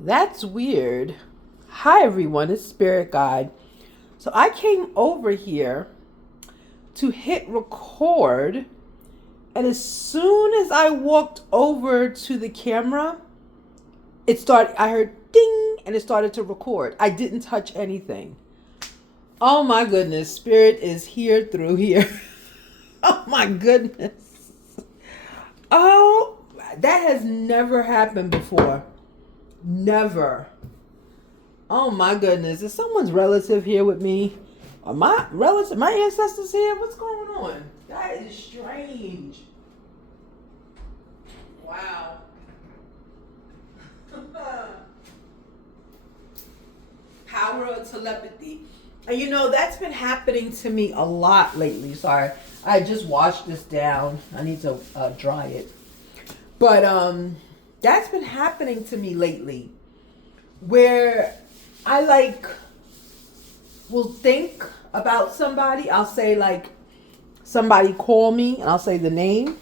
That's weird. Hi, everyone. It's Spirit Guide. So I came over here to hit record, and as soon as I walked over to the camera, I heard ding, and it started to record. I didn't touch anything. Oh my goodness. Spirit is here through here. Oh my goodness. Oh, that has never happened before. Never. Oh my goodness. Is someone's relative here with me? Are my ancestors here? What's going on? That is strange. Wow. Power of telepathy. And that's been happening to me a lot lately. Sorry. I just washed this down. I need to dry it. But that's been happening to me lately where I will think about somebody. I'll say somebody call me and I'll say the name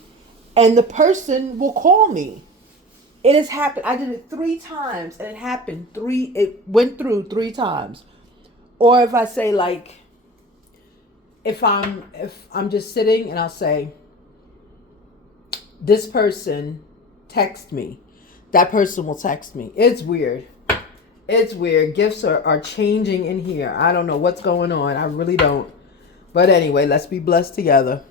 and the person will call me. It has happened. I did it 3 times and it went through 3 times. Or if I say if I'm just sitting and I'll say this person text me, that person will text me. It's weird. It's weird. Gifts are changing in here. I don't know what's going on. I really don't. But anyway, let's be blessed together.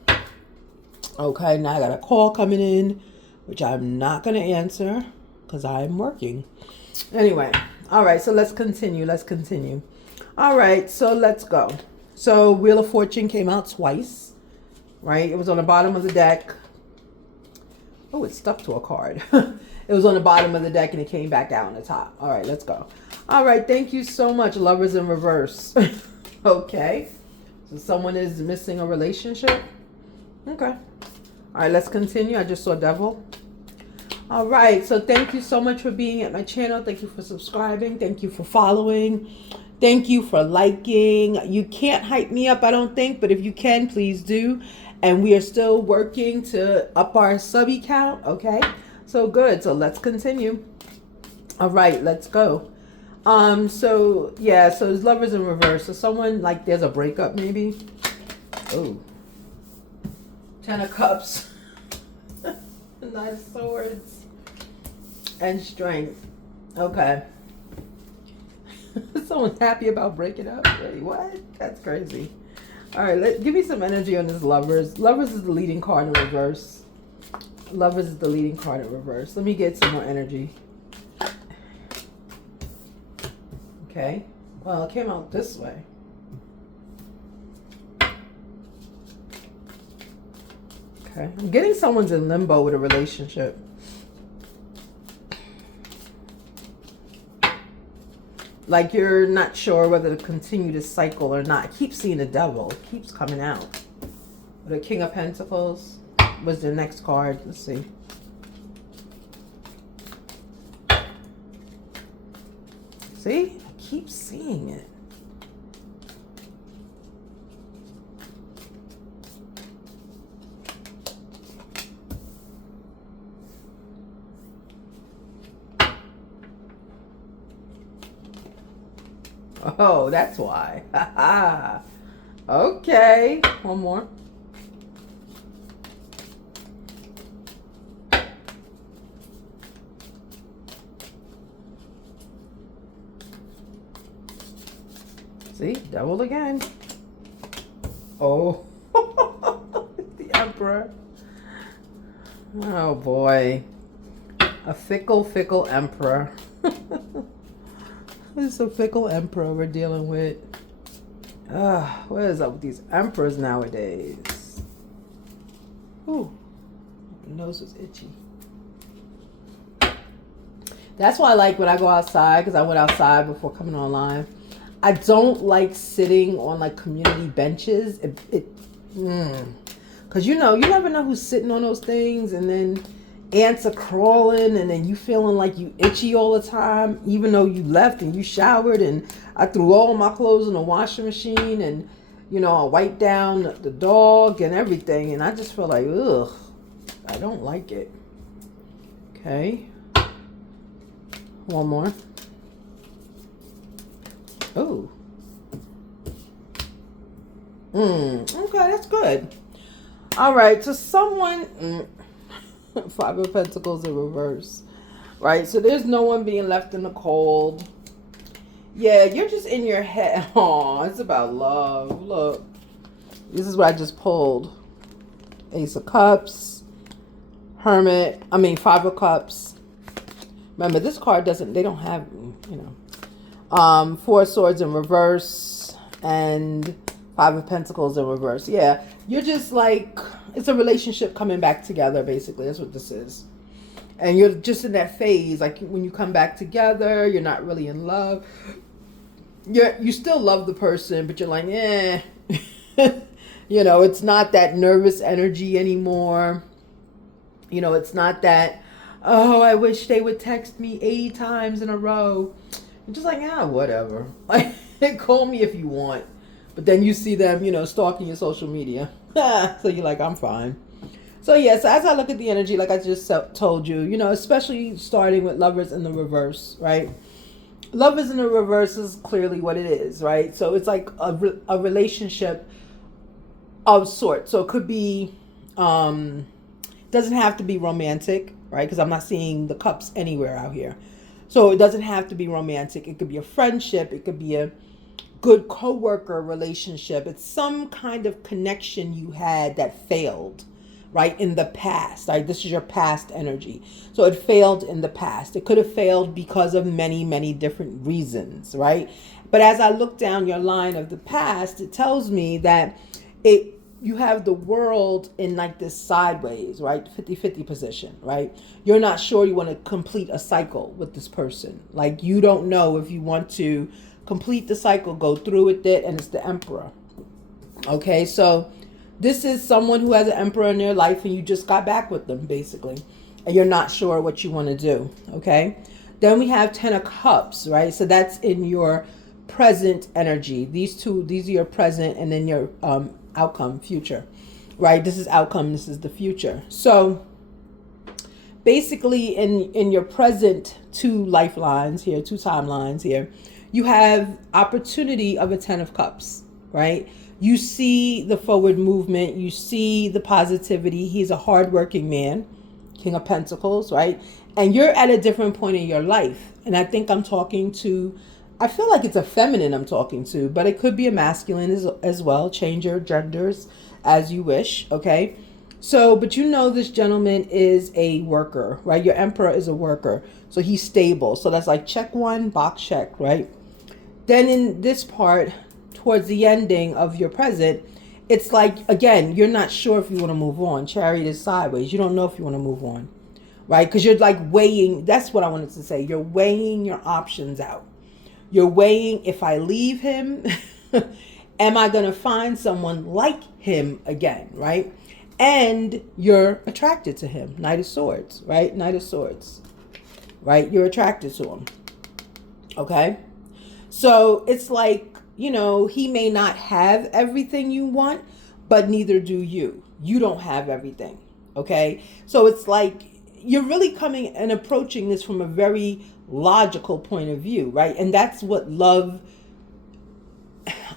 Okay, now I got a call coming in, which I'm not going to answer because I'm working. Anyway, all right, so let's continue. All right, so let's go. So Wheel of Fortune came out twice, right? It was on the bottom of the deck. Oh, it stuck to a card. It was on the bottom of the deck and it came back out on the top. All right, let's go. All right, thank you so much, Lovers in Reverse. Okay, so someone is missing a relationship. Okay. All right, let's continue. I just saw Devil. All right, so thank you so much for being at my channel. Thank you for subscribing. Thank you for following. Thank you for liking. You can't hype me up, I don't think, but if you can, please do. And we are still working to up our subby count, okay? So good. So let's continue. All right, let's go. So it's Lovers in Reverse. So someone there's a breakup maybe. Oh. 10 of Cups. 9 of Swords. And Strength. Okay. Someone's happy about breaking up. Wait, what? That's crazy. All right, give me some energy on this Lovers. Lovers is the leading card in reverse. Lovers is the leading card in reverse. Let me get some more energy. Okay. Well, it came out this way. Okay. I'm getting someone's in limbo with a relationship. You're not sure whether to continue this cycle or not. I keep seeing the Devil. It keeps coming out. The King of Pentacles was the next card. Let's see. See? I keep seeing it. Oh, that's why. Okay. One more. See? Devil again. Oh. The Emperor. Oh, boy. A fickle Emperor. It's a fickle Emperor we're dealing with. What is up with these emperors nowadays? Ooh, my nose was itchy. That's why I like when I go outside, because I went outside before coming online. I don't like sitting on community benches. Because you never know who's sitting on those things, and then ants are crawling, and then you feeling like you itchy all the time, even though you left and you showered, and I threw all my clothes in the washing machine, and I wiped down the dog and everything, and I just feel like, ugh, I don't like it. Okay. One more. Oh. Okay, that's good. All right, so someone, Five of Pentacles in reverse, right? So there's no one being left in the cold. Yeah, you're just in your head. Oh, it's about love. Look, this is what I just pulled. Ace of Cups, Hermit. Five of Cups. Remember, this card doesn't. They don't have. Four of Swords in reverse and Five of Pentacles in reverse. Yeah, you're just like, it's a relationship coming back together, basically. That's what this is. And you're just in that phase, like when you come back together, you're not really in love. You still love the person, but you're like, eh. It's not that nervous energy anymore. It's not that, oh, I wish they would text me 80 times in a row. You're just like, whatever. Like, call me if you want. But then you see them, stalking your social media. So you're like, I'm fine. So yes, as I look at the energy, like I just told you, especially starting with Lovers in the reverse, right? Lovers in the reverse is clearly what it is, right? So it's like a relationship of sorts. So it could be, doesn't have to be romantic, right? Because I'm not seeing the cups anywhere out here. So it doesn't have to be romantic. It could be a friendship. It could be a good co-worker relationship. It's some kind of connection you had that failed, right, in the past. Right, this is your past energy. So it failed in the past. It could have failed because of many, many different reasons, right? But as I look down your line of the past, it tells me that you have the world in like this sideways, right? 50-50 position, right? You're not sure you want to complete a cycle with this person. Like, you don't know if you want to complete the cycle, go through with it, and it's the Emperor. Okay, so this is someone who has an Emperor in their life and you just got back with them, basically, and you're not sure what you want to do. Okay, then we have Ten of Cups, right? So that's in your present energy. These are your present, and then your outcome, future, right? This is outcome, this is the future. So basically in your present two lifelines here, two timelines here, you have opportunity of a Ten of Cups, right? You see the forward movement. You see the positivity. He's a hardworking man, King of Pentacles, right? And you're at a different point in your life. And I think I'm talking to, I feel like it's a feminine I'm talking to, but it could be a masculine as well. Change your genders as you wish, okay? So, but this gentleman is a worker, right? Your Emperor is a worker. So he's stable. So that's like check one, box check, right? Then in this part, towards the ending of your present, it's like, again, you're not sure if you want to move on. Chariot is sideways. You don't know if you want to move on, right? Because you're like weighing, that's what I wanted to say. You're weighing your options out. You're weighing, if I leave him, am I going to find someone like him again, right? And you're attracted to him. Knight of Swords, right? Knight of Swords, right? You're attracted to him, okay? So it's like, he may not have everything you want, but neither do you. You don't have everything, okay? So it's like you're really coming and approaching this from a very logical point of view, right? And that's what love,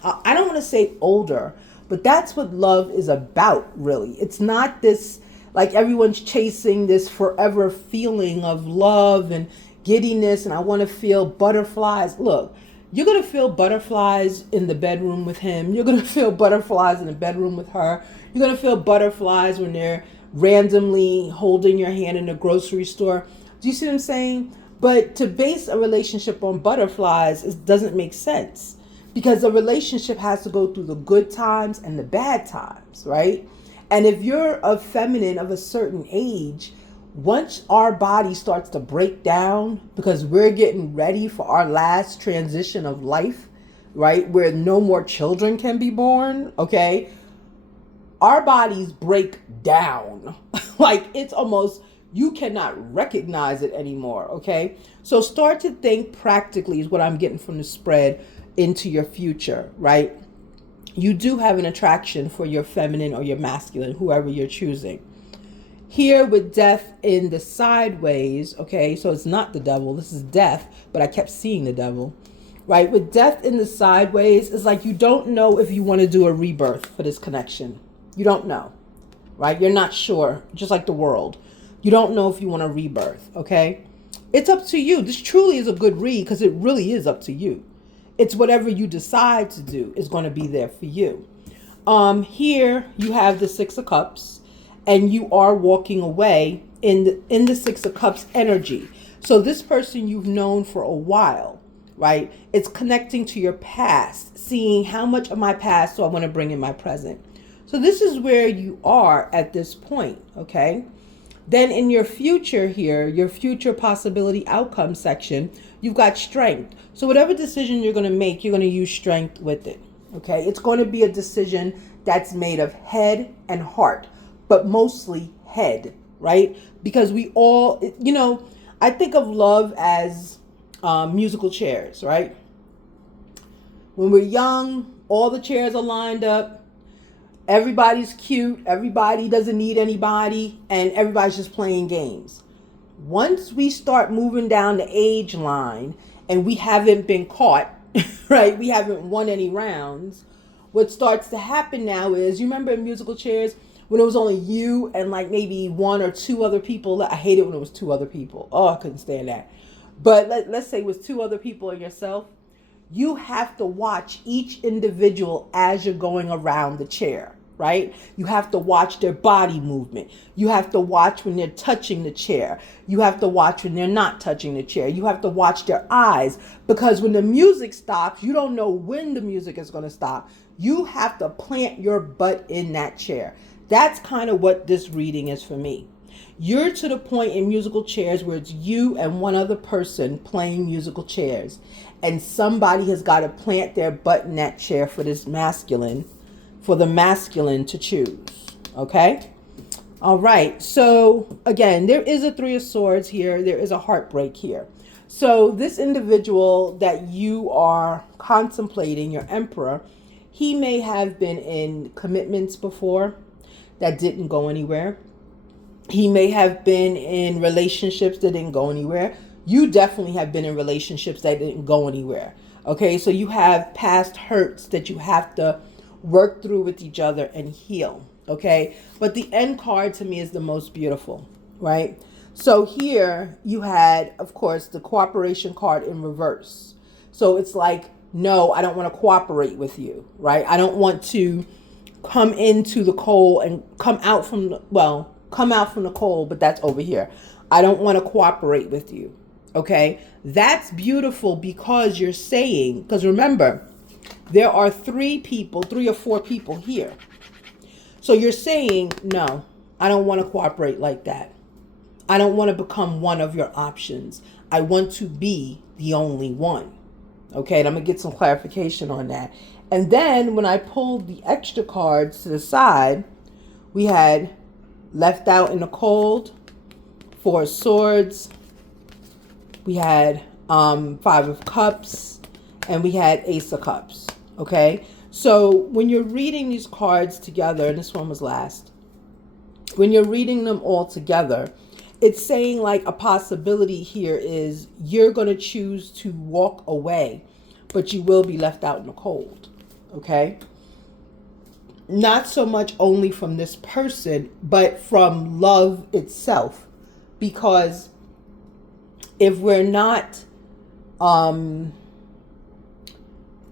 I don't want to say older, but that's what love is about, really. It's not this, like everyone's chasing this forever feeling of love and giddiness, and I want to feel butterflies. Look, you're going to feel butterflies in the bedroom with him. You're going to feel butterflies in the bedroom with her. You're going to feel butterflies when they're randomly holding your hand in the grocery store. Do you see what I'm saying? But to base a relationship on butterflies, it doesn't make sense, because a relationship has to go through the good times and the bad times, right? And if you're a feminine of a certain age, once our body starts to break down because we're getting ready for our last transition of life, right, where no more children can be born, okay, our bodies break down. Like, it's almost, you cannot recognize it anymore, okay? So start to think practically is what I'm getting from the spread into your future, right? You do have an attraction for your feminine or your masculine, whoever you're choosing. Here with death in the sideways, okay, so it's not the devil, this is death, but I kept seeing the devil, right? With death in the sideways, it's like you don't know if you want to do a rebirth for this connection. You don't know, right? You're not sure, just like the world. You don't know if you want a rebirth, okay? It's up to you. This truly is a good read because it really is up to you. It's whatever you decide to do is going to be there for you. Here you have the Six of Cups, and you are walking away in the Six of Cups energy. So this person you've known for a while, right? It's connecting to your past, seeing how much of my past do I want to bring in my present. So this is where you are at this point, okay? Then in your future here, your future possibility outcome section, you've got strength. So whatever decision you're going to make, you're going to use strength with it. Okay, it's going to be a decision that's made of head and heart, but mostly head, right? Because we all, I think of love as musical chairs, right? When we're young, all the chairs are lined up. Everybody's cute. Everybody doesn't need anybody, and everybody's just playing games. Once we start moving down the age line and we haven't been caught, right? We haven't won any rounds. What starts to happen now is, you remember in musical chairs when it was only you and like maybe one or two other people? I hate it when it was two other people. Oh, I couldn't stand that. But let's say it was two other people and yourself. You have to watch each individual as you're going around the chair, right? You have to watch their body movement. You have to watch when they're touching the chair. You have to watch when they're not touching the chair. You have to watch their eyes, because when the music stops, you don't know when the music is going to stop. You have to plant your butt in that chair. That's kind of what this reading is for me. You're to the point in musical chairs where it's you and one other person playing musical chairs, and somebody has got to plant their butt in that chair for this masculine, for the masculine to choose. Okay? All right. So again, there is a Three of Swords here. There is a heartbreak here. So this individual that you are contemplating, your Emperor, he may have been in commitments before that didn't go anywhere. He may have been in relationships that didn't go anywhere. You definitely have been in relationships that didn't go anywhere. Okay, so you have past hurts that you have to work through with each other and heal. Okay, but the end card to me is the most beautiful, right? So here you had, of course, the cooperation card in reverse. So it's like, no, I don't want to cooperate with you, right? I don't want to come into the coal and come out from the coal, but that's over here. I don't want to cooperate with you. Okay, that's beautiful because you're saying, because remember, there are three or four people here. So you're saying, no, I don't want to cooperate like that. I don't want to become one of your options. I want to be the only one. Okay, and I'm going to get some clarification on that. And then when I pulled the extra cards to the side, we had left out in the cold, Four of Swords, we had Five of Cups, and we had Ace of Cups. Okay, so when you're reading these cards together, and this one was last, when you're reading them all together, it's saying like a possibility here is you're going to choose to walk away, but you will be left out in the cold. Okay, not so much only from this person, but from love itself. Because if we're not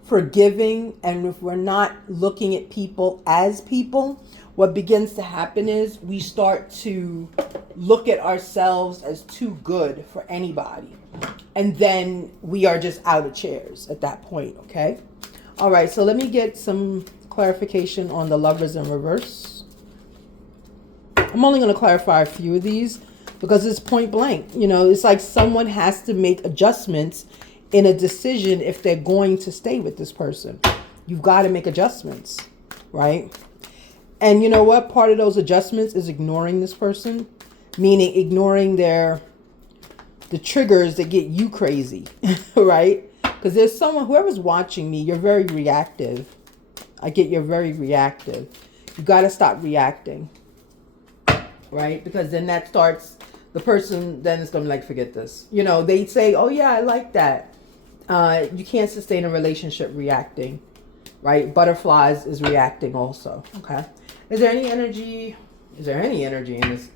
forgiving, and if we're not looking at people as people, what begins to happen is we start to look at ourselves as too good for anybody. And then we are just out of chairs at that point, okay? All right, so let me get some clarification on the Lovers in reverse. I'm only going to clarify a few of these because it's point blank. You know, it's like someone has to make adjustments in a decision if they're going to stay with this person. You've got to make adjustments, right? And you know what? Part of those adjustments is ignoring this person, meaning ignoring the triggers that get you crazy, right? Because there's someone, whoever's watching me, you're very reactive. I get you're very reactive. You got to stop reacting, right? Because then that starts, the person then is going to be like, forget this. You know, they say, oh yeah, I like that. You can't sustain a relationship reacting, right? Butterflies is reacting also, okay? Is there any energy in this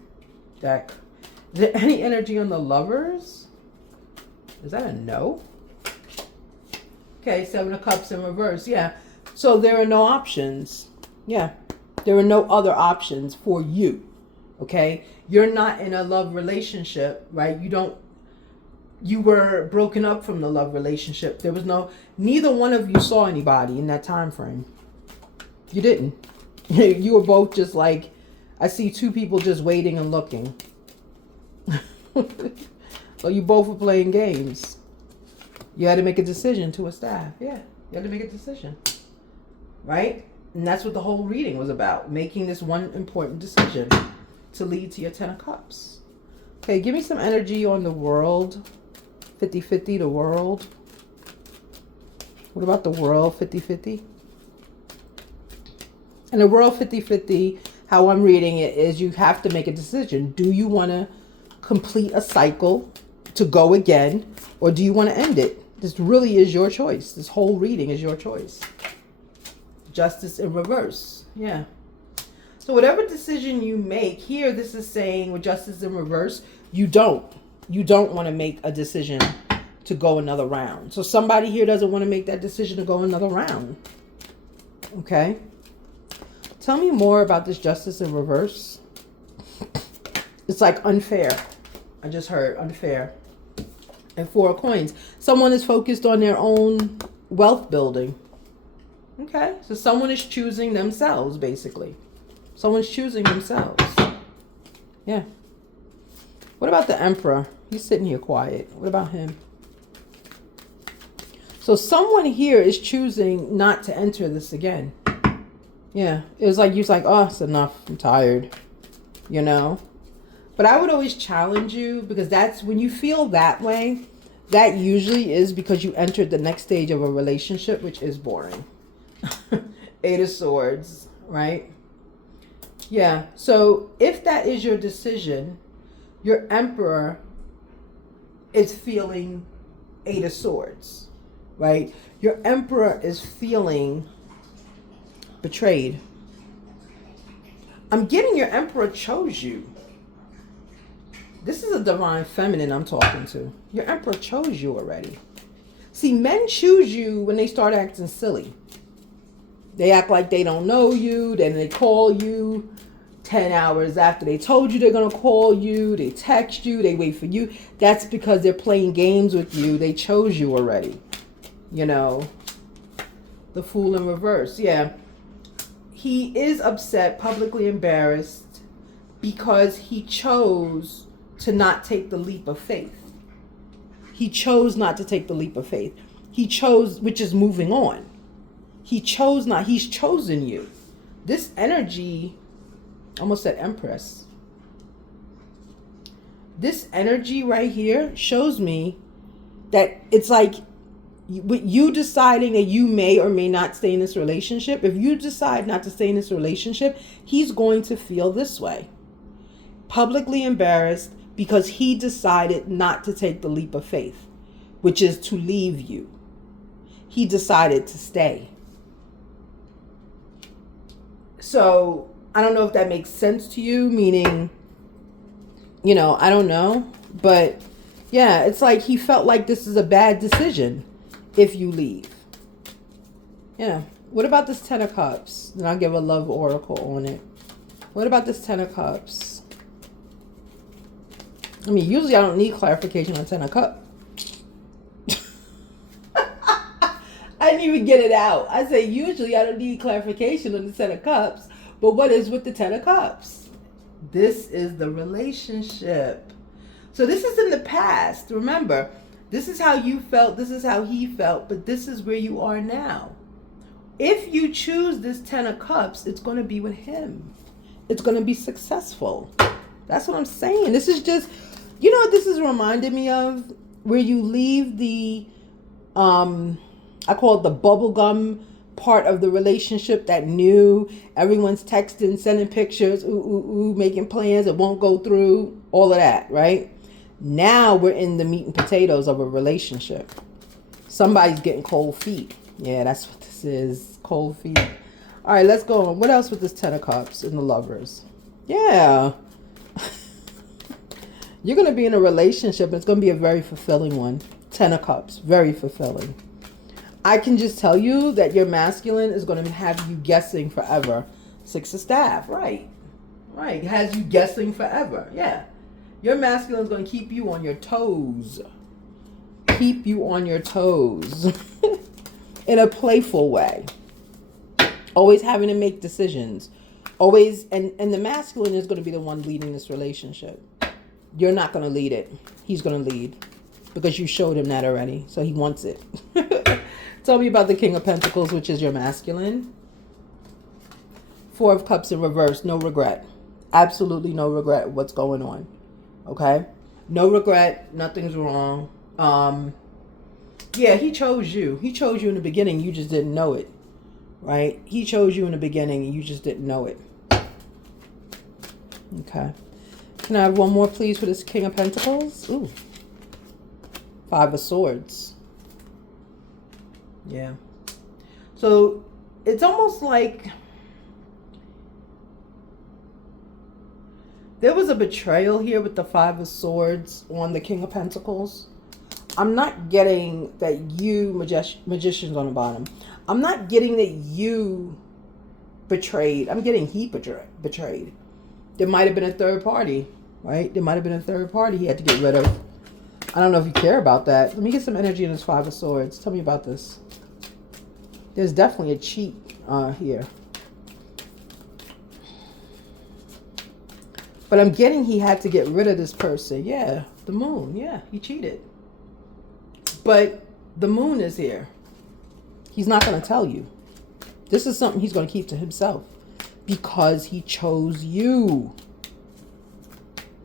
deck? Is there any energy on the Lovers? Is that a no? Okay, Seven of Cups in reverse, yeah. So there are no options. Yeah, there are no other options for you, okay? You're not in a love relationship, right? You were broken up from the love relationship. There was neither one of you saw anybody in that time frame. You didn't. You were both just like, I see two people just waiting and looking. So you both were playing games. You had to make a decision to a staff. Yeah, you had to make a decision. Right? And that's what the whole reading was about. Making this one important decision to lead to your Ten of Cups. Okay, give me some energy on the World. 50-50, the World. What about the World 50-50? And the World 50-50, how I'm reading it is you have to make a decision. Do you want to complete a cycle to go again, or do you want to end it? This really is your choice. This whole reading is your choice. Justice in reverse. Yeah. So whatever decision you make here, this is saying with Justice in reverse, you don't want to make a decision to go another round. So somebody here doesn't want to make that decision to go another round. Okay. Tell me more about this Justice in reverse. It's like unfair. I just heard unfair. And Four of Coins. Someone is focused on their own wealth building. Okay. So someone is choosing themselves, basically. Someone's choosing themselves. Yeah. What about the Emperor? He's sitting here quiet. What about him? So someone here is choosing not to enter this again. Yeah. It was like, you was like, oh, it's enough. I'm tired. You know? But I would always challenge you, because that's when you feel that way, that usually is because you entered the next stage of a relationship, which is boring. Eight of Swords, right? Yeah. So if that is your decision, your Emperor is feeling Eight of Swords, right? Your Emperor is feeling betrayed. I'm getting your Emperor chose you. This is a divine feminine I'm talking to. Your Emperor chose you already. See, men choose you when they start acting silly. They act like they don't know you. Then they call you 10 hours after they told you they're going to call you. They text you. They wait for you. That's because they're playing games with you. They chose you already. You know, the Fool in reverse. Yeah. He is upset, publicly embarrassed, because he chose to not take the leap of faith. He chose not to take the leap of faith. He chose, which is moving on. He chose not, he's chosen you. This energy, almost said Empress. This energy right here shows me that it's like, with you deciding that you may or may not stay in this relationship, if you decide not to stay in this relationship, he's going to feel this way. Publicly embarrassed, because he decided not to take the leap of faith, which is to leave you. He decided to stay. So I don't know if that makes sense to you, meaning, you know, I don't know. But yeah, it's like he felt like this is a bad decision if you leave. Yeah. What about this Ten of Cups? Then I'll give a love oracle on it. What about this Ten of Cups? I mean, usually I don't need clarification on Ten of Cups. I didn't even get it out. I say usually I don't need clarification on the Ten of Cups. But what is with the Ten of Cups? This is the relationship. So this is in the past. Remember, this is how you felt. This is how he felt. But this is where you are now. If you choose this Ten of Cups, it's going to be with him. It's going to be successful. That's what I'm saying. This is just, you know what this is reminding me of? Where you leave the, I call it the bubblegum part of the relationship that new. Everyone's texting, sending pictures, making plans. It won't go through. All of that, right? Now we're in the meat and potatoes of a relationship. Somebody's getting cold feet. Yeah, that's what this is. Cold feet. All right, let's go on. What else with this Ten of Cups and the Lovers? Yeah. You're going to be in a relationship, and it's going to be a very fulfilling one. Ten of Cups. Very fulfilling. I can just tell you that your masculine is going to have you guessing forever. Six of Staff. Right. Right. It has you guessing forever. Yeah. Your masculine is going to keep you on your toes. Keep you on your toes. In a playful way. Always having to make decisions. Always. And the masculine is going to be the one leading this relationship. You're not going to lead it. He's going to lead. Because you showed him that already. So he wants it. Tell me about the King of Pentacles, which is your masculine. Four of Cups in reverse. No regret. Absolutely no regret what's going on. Okay? No regret. Nothing's wrong. Yeah, he chose you. He chose you in the beginning. You just didn't know it. Right? He chose you in the beginning and you just didn't know it. Okay. Can I have one more, please, for this King of Pentacles? Ooh. Five of Swords. Yeah. So it's almost like there was a betrayal here with the Five of Swords on the King of Pentacles. I'm not getting that you, magicians on the bottom. I'm not getting that you betrayed. I'm getting he betrayed. There might have been a third party, right? There might have been a third party he had to get rid of. I don't know if you care about that. Let me get some energy in this Five of Swords. Tell me about this. There's definitely a cheat here. But I'm getting he had to get rid of this person. Yeah, the moon. Yeah, he cheated. But the moon is here. He's not going to tell you. This is something he's going to keep to himself. Because he chose you.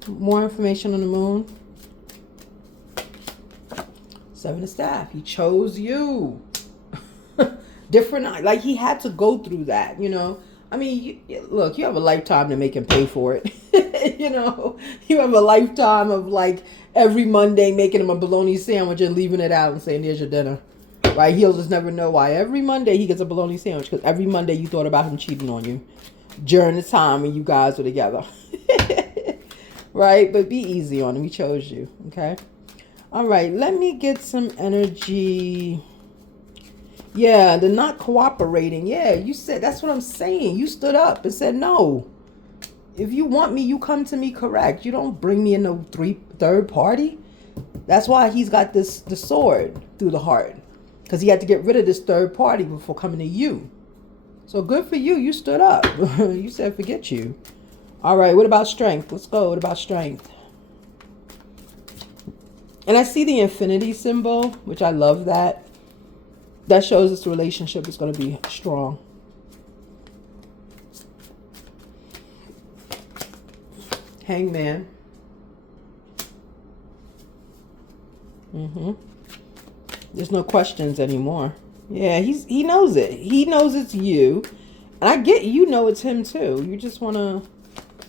More information on the moon. Seven of Staff. He chose you. Different. Like he had to go through that, you know. I mean, look, you have a lifetime to make him pay for it. You know, you have a lifetime of like every Monday making him a bologna sandwich and leaving it out and saying, there's your dinner. Right? He'll just never know why. Every Monday he gets a bologna sandwich because every Monday you thought about him cheating on you during the time when you guys were together. Right? But be easy on him. He chose you. Okay? All right. Let me get some energy. Yeah, the not cooperating. Yeah, you said, that's what I'm saying. You stood up and said, no. If you want me, you come to me correct. You don't bring me in no third party. That's why he's got the sword through the heart. Because he had to get rid of this third party before coming to you. So good for you. You stood up. You said, forget you. All right, what about strength? Let's go. What about strength? And I see the infinity symbol, which I love that. That shows this relationship is going to be strong. Hangman. There's no questions anymore. Yeah, he knows it. He knows it's you. And I get you know it's him too. You just want to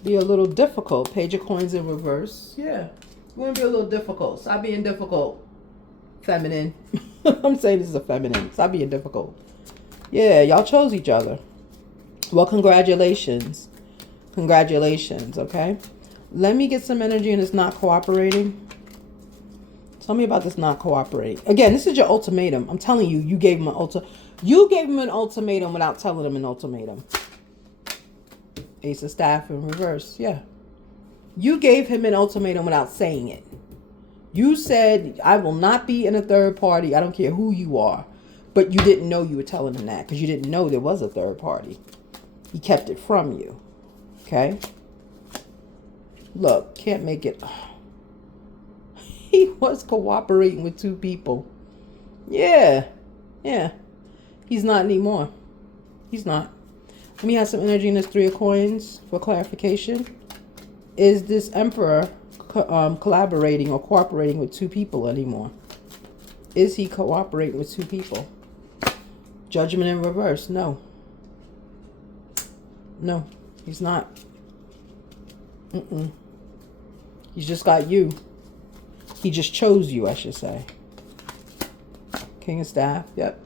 be a little difficult. Page of Coins in reverse. Yeah. You want to be a little difficult. Stop being difficult. Feminine. I'm saying this is a feminine. Stop being difficult. Yeah, y'all chose each other. Well, congratulations. Congratulations, okay? Let me get some energy and it's not cooperating. Tell me about this not cooperating. Again, this is your ultimatum. I'm telling you, you gave him an ultimatum without telling him an ultimatum. Ace of Staff in reverse. Yeah. You gave him an ultimatum without saying it. You said, I will not be in a third party. I don't care who you are. But you didn't know you were telling him that because you didn't know there was a third party. He kept it from you. Okay? Look, can't make it. He was cooperating with two people. Yeah. Yeah. He's not anymore. He's not. Let me have some energy in this Three of Coins for clarification. Is this Emperor collaborating or cooperating with two people anymore? Is he cooperating with two people? Judgment in reverse. No. No, he's not. He's just got you. He just chose you, I should say. King of Staff. Yep.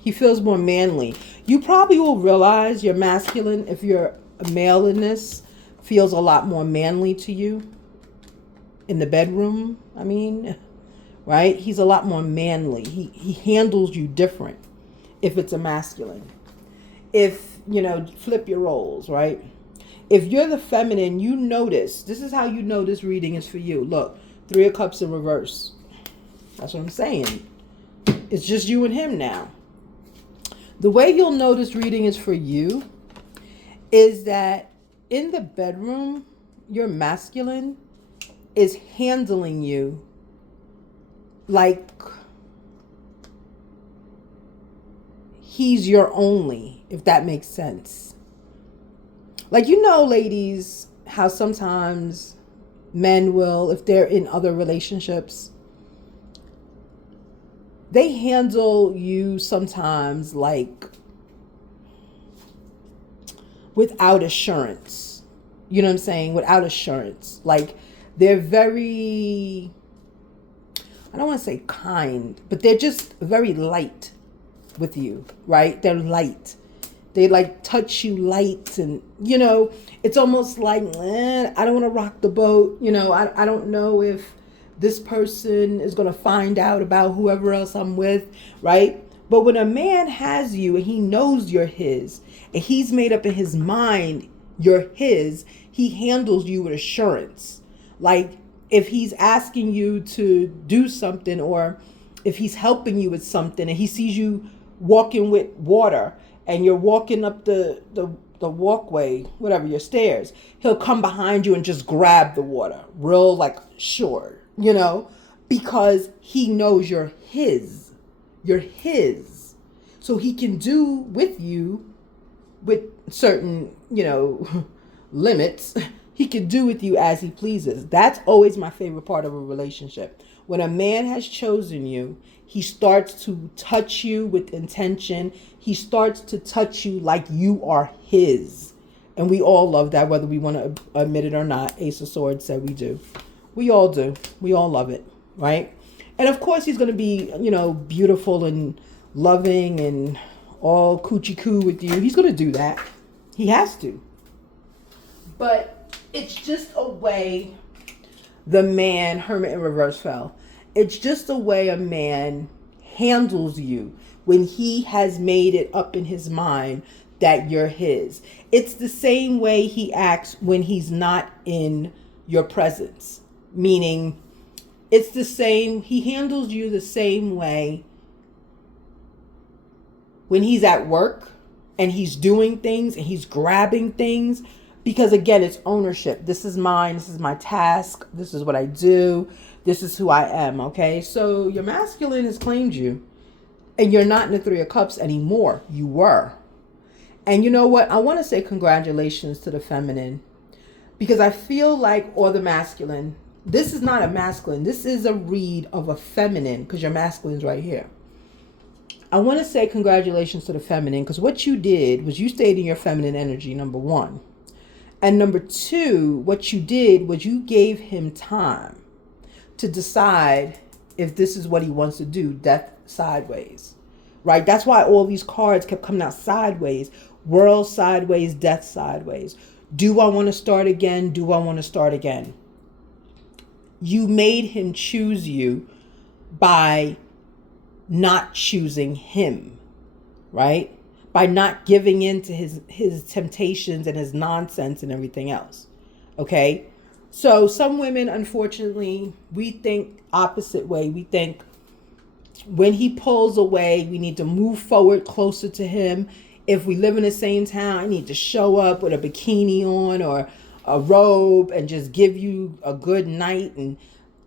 He feels more manly. You probably will realize your masculine, if you're a male in this, feels a lot more manly to you. In the bedroom, I mean, right? He's a lot more manly. He handles you different if it's a masculine. If, flip your roles, right? If you're the feminine, you notice, this is how you know this reading is for you. Look, 3 of Cups in reverse. That's what I'm saying. It's just you and him now. The way you'll know this reading is for you is that in the bedroom, your masculine is handling you like he's your only, if that makes sense. Like, ladies, how sometimes men will, if they're in other relationships, they handle you sometimes like without assurance. You know what I'm saying? Without assurance. Like, they're very, I don't want to say kind, but they're just very light with you, right? They're light. They like touch you light, and it's almost like, I don't want to rock the boat. I don't know if this person is going to find out about whoever else I'm with, right? But when a man has you and he knows you're his, and he's made up in his mind you're his, he handles you with assurance. Like, if he's asking you to do something, or if he's helping you with something, and he sees you walking with water and you're walking up the walkway, whatever, your stairs, he'll come behind you and just grab the water real, like, sure, because he knows you're his. You're his. So he can do with you, with certain, limits, he can do with you as he pleases. That's always my favorite part of a relationship. When a man has chosen you, he starts to touch you with intention. He starts to touch you like you are his. And we all love that, whether we want to admit it or not. Ace of Swords said we do. We all do. We all love it, right? And of course, he's going to be, beautiful and loving and all coochie coo with you. He's going to do that. He has to. But it's just a way the man, Hermit in reverse, fell. It's just the way a man handles you when he has made it up in his mind that you're his. It's the same way he acts when he's not in your presence. Meaning, it's the same, he handles you the same way when he's at work and he's doing things and he's grabbing things. Because again, it's ownership. This is mine. This is my task. This is what I do. This is who I am. Okay. So your masculine has claimed you, and you're not in the 3 of Cups anymore. You were. And you know what? I want to say congratulations to the feminine, because I feel like, or the masculine, this is not a masculine. This is a read of a feminine, because your masculine's right here. I want to say congratulations to the feminine, because what you did was you stayed in your feminine energy, number 1. And number 2, what you did was you gave him time to decide if this is what he wants to do, death sideways, right? That's why all these cards kept coming out sideways, world sideways, death sideways. Do I want to start again? Do I want to start again? You made him choose you by not choosing him, right? By not giving in to his temptations and his nonsense and everything else. Okay? So some women, unfortunately, we think opposite way. We think when he pulls away, we need to move forward closer to him. If we live in the same town, I need to show up with a bikini on or a robe and just give you a good night and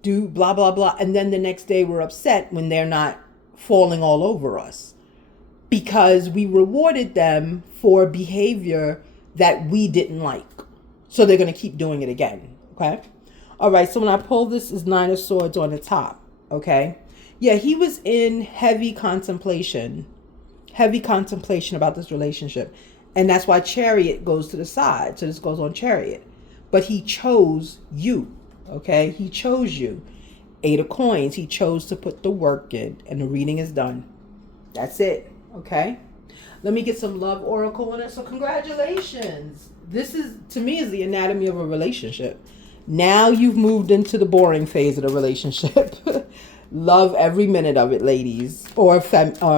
do blah, blah, blah. And then the next day we're upset when they're not falling all over us, because we rewarded them for behavior that we didn't like. So they're going to keep doing it again. Okay. All right. So when I pull this is 9 of Swords on the top. Okay. Yeah, he was in heavy contemplation about this relationship. And that's why Chariot goes to the side. So this goes on Chariot. But he chose you. Okay? He chose you. 8 of Coins. He chose to put the work in. And the reading is done. That's it. Okay? Let me get some love oracle on it. So congratulations. This is, to me, is the anatomy of a relationship. Now you've moved into the boring phase of the relationship. Love every minute of it, ladies, or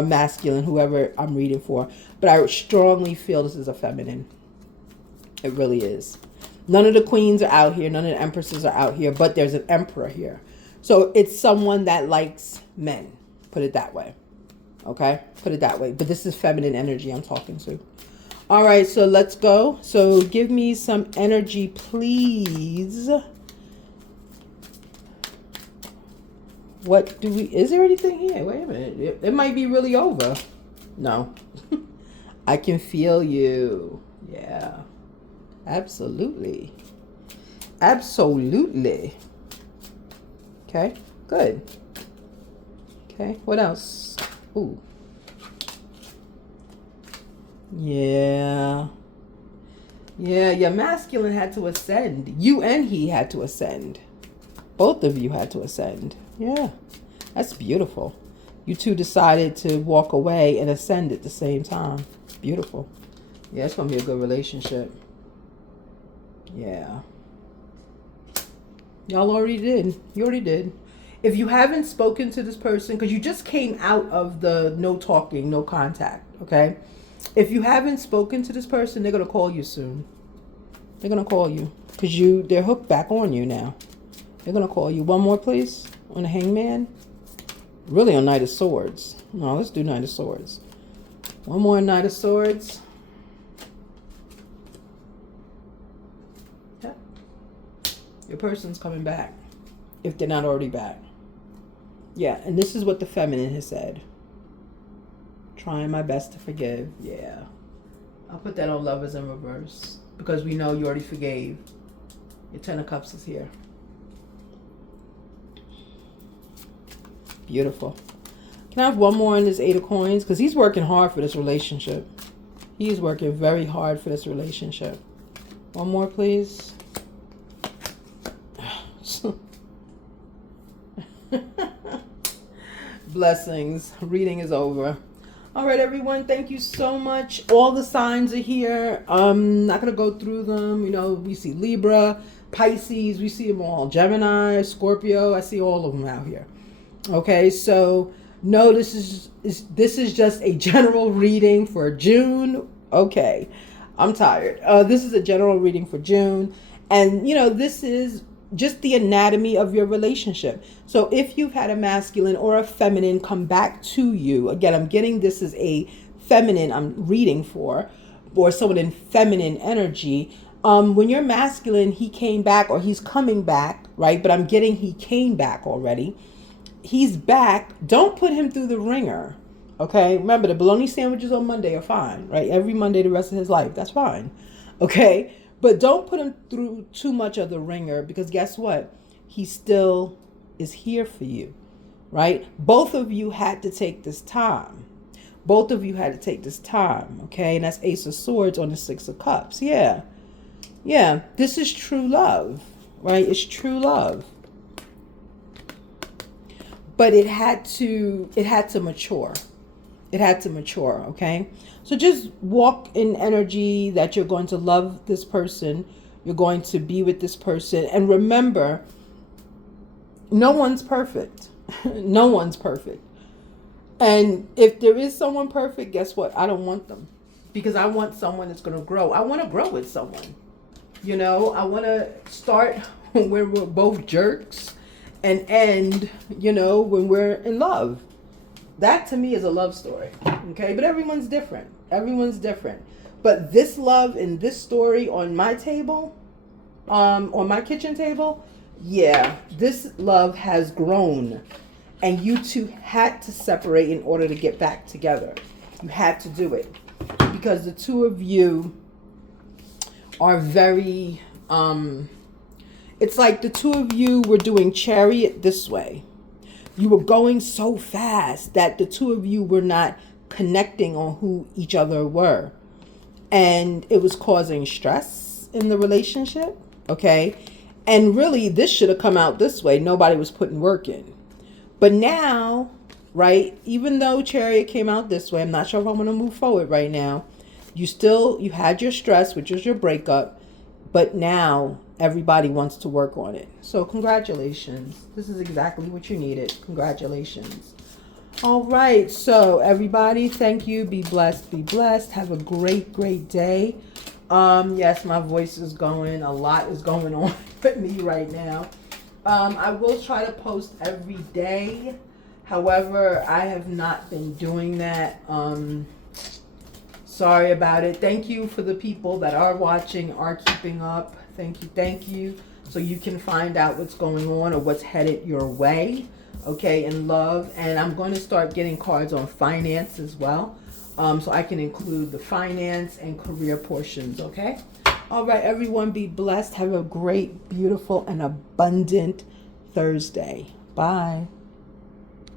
masculine, whoever I'm reading for. But I strongly feel this is a feminine. It really is. None of the queens are out here. None of the empresses are out here. But there's an emperor here. So it's someone that likes men. Put it that way. Okay? Put it that way. But this is feminine energy I'm talking to. All right, so let's go. So give me some energy, please. What do we... Is there anything here? Wait a minute. It might be really over. No. I can feel you. Yeah. Absolutely. Absolutely. Okay, good. Okay, what else? Ooh. Yeah. Yeah, your masculine had to ascend. You and he had to ascend. Both of you had to ascend. Yeah. That's beautiful. You two decided to walk away and ascend at the same time. Beautiful. Yeah, it's going to be a good relationship. Yeah. Y'all already did. You already did. If you haven't spoken to this person, because you just came out of the no talking, no contact, okay? If you haven't spoken to this person, they're going to call you soon. They're going to call you because they're hooked back on you now. They're going to call you. One more, please, on the Hangman. Really on Knight of Swords. No, let's do Knight of Swords. One more Knight of Swords. Yeah. Your person's coming back if they're not already back. Yeah, and this is what the feminine has said. Trying my best to forgive. Yeah. I'll put that on Lovers in reverse because we know you already forgave. Your 10 of Cups is here. Beautiful. Can I have one more on this 8 of Coins? Because he's working hard for this relationship. He's working very hard for this relationship. One more, please. Blessings. Reading is over. All right, everyone. Thank you so much. All the signs are here. I'm not going to go through them. You know, we see Libra, Pisces. We see them all. Gemini, Scorpio. I see all of them out here. Okay, so no, this is just a general reading for June. Okay, I'm tired. This is a general reading for June. And, you know, this is just the anatomy of your relationship. So if you've had a masculine or a feminine come back to you, again, I'm getting this as a feminine I'm reading for, or someone in feminine energy. When you're masculine, he came back or he's coming back, right? But I'm getting he came back already. He's back. Don't put him through the ringer. Okay. Remember, the bologna sandwiches on Monday are fine, right? Every Monday, the rest of his life. That's fine. Okay. But don't put him through too much of the ringer because guess what? He still is here for you, right? Both of you had to take this time. Both of you had to take this time. Okay. And that's Ace of Swords on the 6 of Cups. Yeah. Yeah. This is true love, right? It's true love. But it had to mature. It had to mature, okay? So just walk in energy that you're going to love this person. You're going to be with this person. And remember, no one's perfect. No one's perfect. And if there is someone perfect, guess what? I don't want them. Because I want someone that's going to grow. I want to grow with someone. You know, I want to start where we're both jerks. And end, you know, when we're in love. That to me is a love story. Okay, but everyone's different. Everyone's different. But this love in this story on my table, on my kitchen table, yeah, this love has grown. And you two had to separate in order to get back together. You had to do it. Because the two of you are very... It's like the two of you were doing Chariot this way. You were going so fast that the two of you were not connecting on who each other were. And it was causing stress in the relationship. Okay. And really, this should have come out this way. Nobody was putting work in. But now, right, even though Chariot came out this way, I'm not sure if I'm going to move forward right now. You had your stress, which was your breakup, but now everybody wants to work on it. So congratulations. This is exactly what you needed. Congratulations. All right. So everybody, thank you. Be blessed. Be blessed. Have a great, great day. Yes, my voice is going. A lot is going on with me right now. I will try to post every day. However, I have not been doing that. Sorry about it. Thank you for the people that are watching, are keeping up. Thank you. Thank you. So you can find out what's going on or what's headed your way. Okay, in love. And I'm going to start getting cards on finance as well. So I can include the finance and career portions. Okay. All right, everyone, be blessed. Have a great, beautiful, and abundant Thursday. Bye.